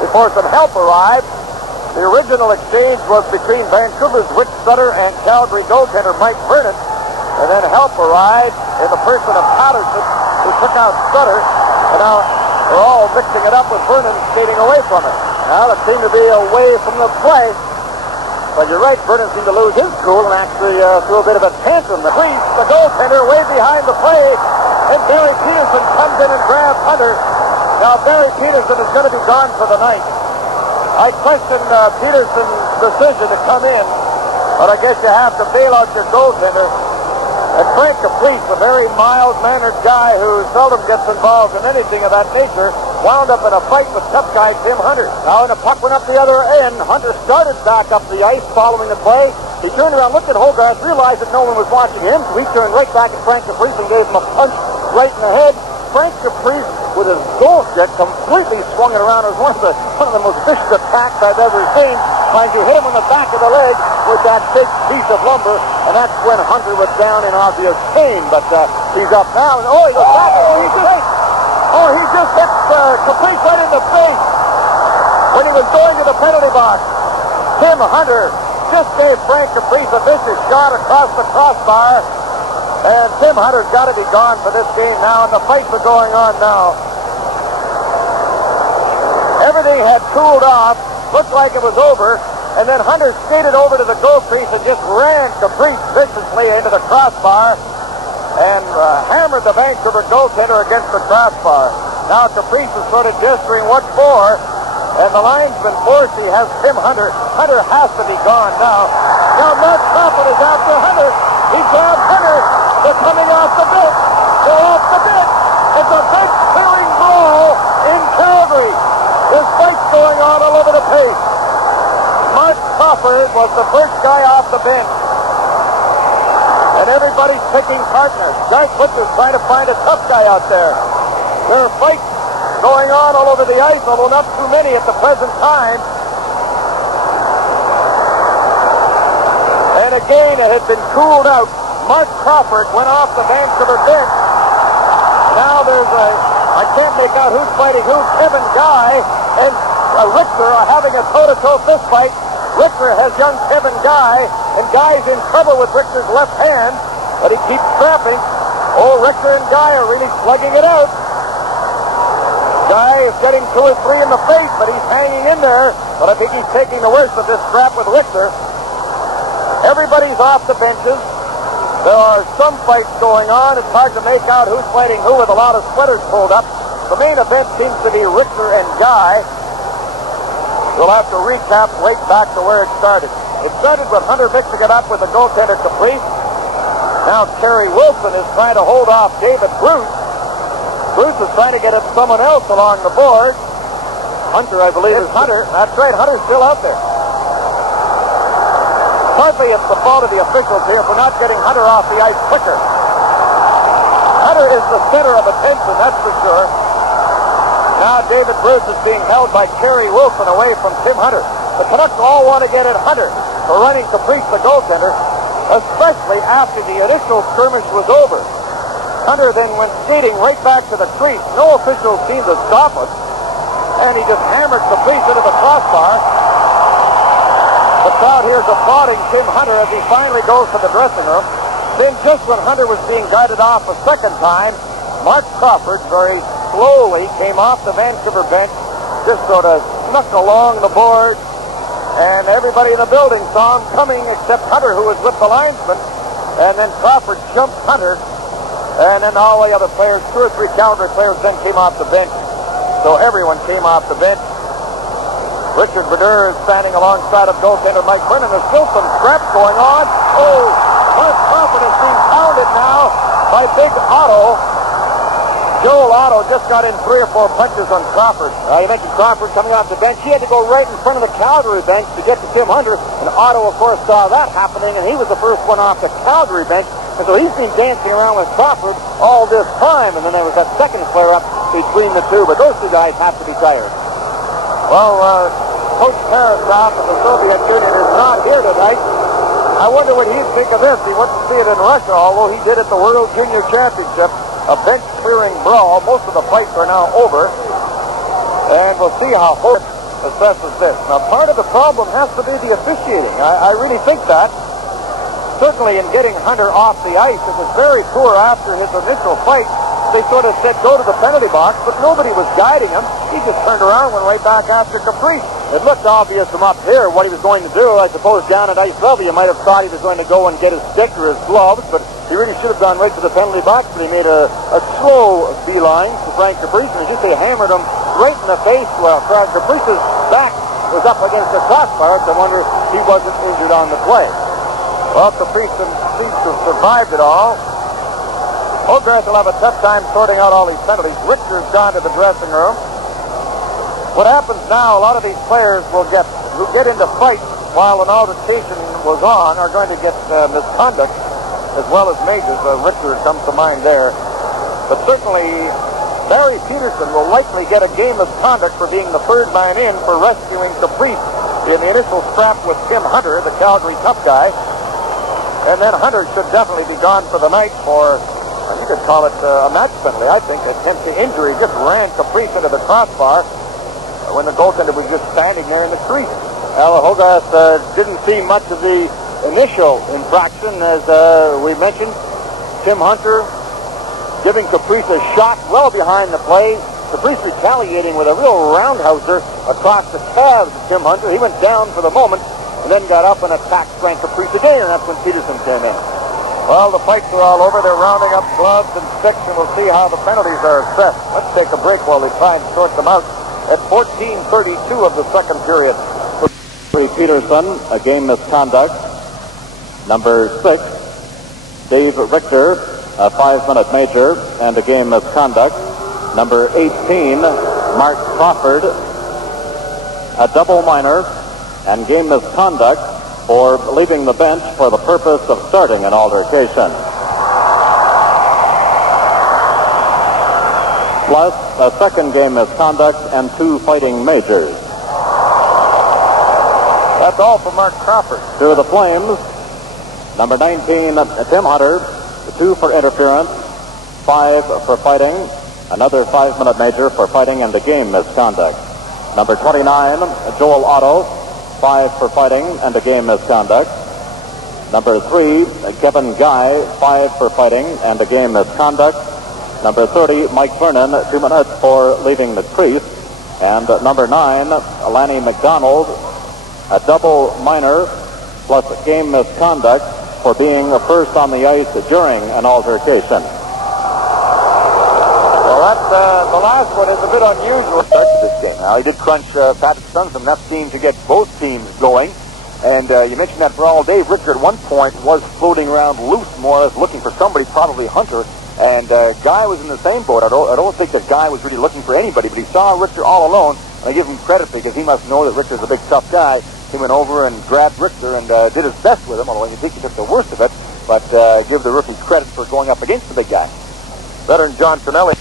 before some help arrived. The original exchange was between Vancouver's Rich Sutter and Calgary goaltender Mike Vernon. And then help arrived in the person of Patterson, who took out Sutter. And now they're all mixing it up with Vernon skating away from it. Now it seemed to be away from the play. But you're right, Vernon seemed to lose his cool and actually threw a bit of a tantrum. The goaltender way behind the play. And Barry Peterson comes in and grabs Hunter. Now Barry Peterson is going to be gone for the night. I question Peterson's decision to come in, but I guess you have to bail out your goaltender. And Frank Caprice, a very mild-mannered guy who seldom gets involved in anything of that nature, wound up in a fight with tough guy Tim Hunter. Now, when the puck went up the other end, Hunter started back up the ice following the play. He turned around, looked at Hogarth, realized that no one was watching him, so he turned right back at Frank Caprice and gave him a punch right in the head. Frank Caprice, with his goal stick, completely swung it around. It was one of the most vicious attacks I've ever seen. Mind you, hit him on the back of the leg with that big piece of lumber, and that's when Hunter was down in obvious pain. But he's up now, and he goes back. He just hit Caprice right in the face when he was going to the penalty box. Tim Hunter just gave Frank Caprice a vicious shot across the crossbar. And Tim Hunter's got to be gone for this game now, and the fights are going on now. Everything had cooled off, looked like it was over, and then Hunter skated over to the goal crease and just ran Caprice viciously into the crossbar and hammered the Vancouver goaltender against the crossbar. Now Caprice is sort of gesturing what for, and the linesman Forsey has Tim Hunter. Hunter has to be gone now. Now Mark Crawford is after Hunter. He grabs Hunter. They're coming off the bit. They're off the bit. It's a big clearing brawl in Calgary. There's fights going on all over the pace. Mark Crawford was the first guy off the bench. And everybody's picking partners. Dark Butcher's trying to find a tough guy out there. There are fights going on all over the ice, although not too many at the present time. And again, it had been cooled out. Mark Crawford went off the Vancouver bench. Now there's I can't make out who's fighting who. Kevin Guy and Richter are having a toe-to-toe fist fight. Richter has young Kevin Guy, and Guy's in trouble with Richter's left hand, but he keeps trapping. Richter and Guy are really slugging it out. Guy is getting 2 or 3 in the face, but he's hanging in there. But I think he's taking the worst of this scrap with Richter. Everybody's off the benches. There are some fights going on. It's hard to make out who's fighting who with a lot of sweaters pulled up. The main event seems to be Richter and Guy. We'll have to recap right back to where it started. It started with Hunter mixing it up with the goaltender Caprice. Now Kerry Wilson is trying to hold off David Bruce. Bruce is trying to get at someone else along the board. Hunter, I believe, is Hunter. That's right, Hunter's still out there. Partly it's the fault of the officials here for not getting Hunter off the ice quicker. Hunter is the center of attention, that's for sure. Now David Bruce is being held by Kerry Wilson away from Tim Hunter. The Canucks all want to get at Hunter for running Caprice, the goaltender, especially after the initial skirmish was over. Hunter then went skating right back to the crease. No officials seemed to stop us. And he just hammered Caprice into the crossbar. The crowd here is applauding Tim Hunter as he finally goes to the dressing room. Then just when Hunter was being guided off a second time, Mark Crawford very slowly came off the Vancouver bench, just sort of snuck along the board, and everybody in the building saw him coming except Hunter, who was with the linesman. And then Crawford jumped Hunter, and then all the other players, 2 or 3 Calgary players, then came off the bench. So everyone came off the bench. Richard Brodeur is standing alongside of goaltender Mike Brennan. There's still some scraps going on. Mark Crawford is being pounded now by Big Otto. Joel Otto just got in 3 or 4 punches on Crawford. You mentioned Crawford coming off the bench. He had to go right in front of the Calgary bench to get to Tim Hunter. And Otto, of course, saw that happening, and he was the first one off the Calgary bench. And so he's been dancing around with Crawford all this time. And then there was that second flare-up between the two. But those 2 guys have to be tired. Well, Coach Tarasov of the Soviet Union is not here tonight. I wonder what he'd think of this. He wouldn't see it in Russia, although he did at the World Junior Championship, a bench-clearing brawl. Most of the fights are now over. And we'll see how Holt assesses this. Now, part of the problem has to be the officiating. I really think that. Certainly in getting Hunter off the ice, it was very poor after his initial fight. They sort of said, go to the penalty box, but nobody was guiding him. He just turned around and went right back after Caprice. It looked obvious from up here what he was going to do. I suppose down at ice level, you might have thought he was going to go and get his stick or his gloves, but he really should have gone right to the penalty box, but he made a slow beeline to Frank Caprice, and as you say, hammered him right in the face. Well, Caprice's back was up against the crossbar, so I wonder if he wasn't injured on the play. Well, Caprice seems to have survived it all. Hogarth will have a tough time sorting out all these penalties. Richter's gone to the dressing room. What happens now, a lot of these players who get into fights while an altercation was on are going to get misconduct as well as majors. Richter comes to mind there. But certainly, Barry Peterson will likely get a game misconduct for being the third man in for rescuing Caprice in the initial scrap with Tim Hunter, the Calgary tough guy. And then Hunter should definitely be gone for the night for, you could call it a match penalty, I think. Attempt to injury, just ran Caprice into the crossbar when the goaltender was just standing there in the crease. Al Hogarth didn't see much of the initial infraction, as we mentioned. Tim Hunter giving Caprice a shot well behind the play. Caprice retaliating with a real roundhouser across the calves of Tim Hunter. He went down for the moment, and then got up and attacked Frank Caprice again, and that's when Peterson came in. Well, the fights are all over. They're rounding up gloves and sticks, and we'll see how the penalties are assessed. Let's take a break while they try and sort them out at 14:32 of the second period. Peterson, a game misconduct. Number 6, Dave Richter, a 5-minute major, and a game misconduct. Number 18, Mark Crawford, a double minor, and game misconduct for leaving the bench for the purpose of starting an altercation. Plus a second game misconduct and 2 fighting majors. That's all for Mark Crawford. To the Flames, number 19, Tim Hunter, 2 for interference, 5 for fighting, another 5-minute major for fighting and a game misconduct. Number 29, Joel Otto, 5 for fighting and a game misconduct. Number 3, Kevin Guy, 5 for fighting and a game misconduct. Number 30, Mike Vernon, 2 minutes for leaving the crease. And number 9, Lanny McDonald, a double minor plus game misconduct for being first on the ice during an altercation. Well, the last one is a bit unusual. Start to this game. Now, he did crunch Patrick Sundstrom, enough steam to get both teams going. And you mentioned that Brawl. Dave Richter at one point was floating around loose, more or less looking for somebody, probably Hunter. And Guy was in the same boat. I don't think that Guy was really looking for anybody, but he saw Richter all alone. And I give him credit because he must know that Richter's a big, tough guy. He went over and grabbed Richter and did his best with him, although you think he took the worst of it. But give the rookies credit for going up against the big guy. Veteran John Finelli.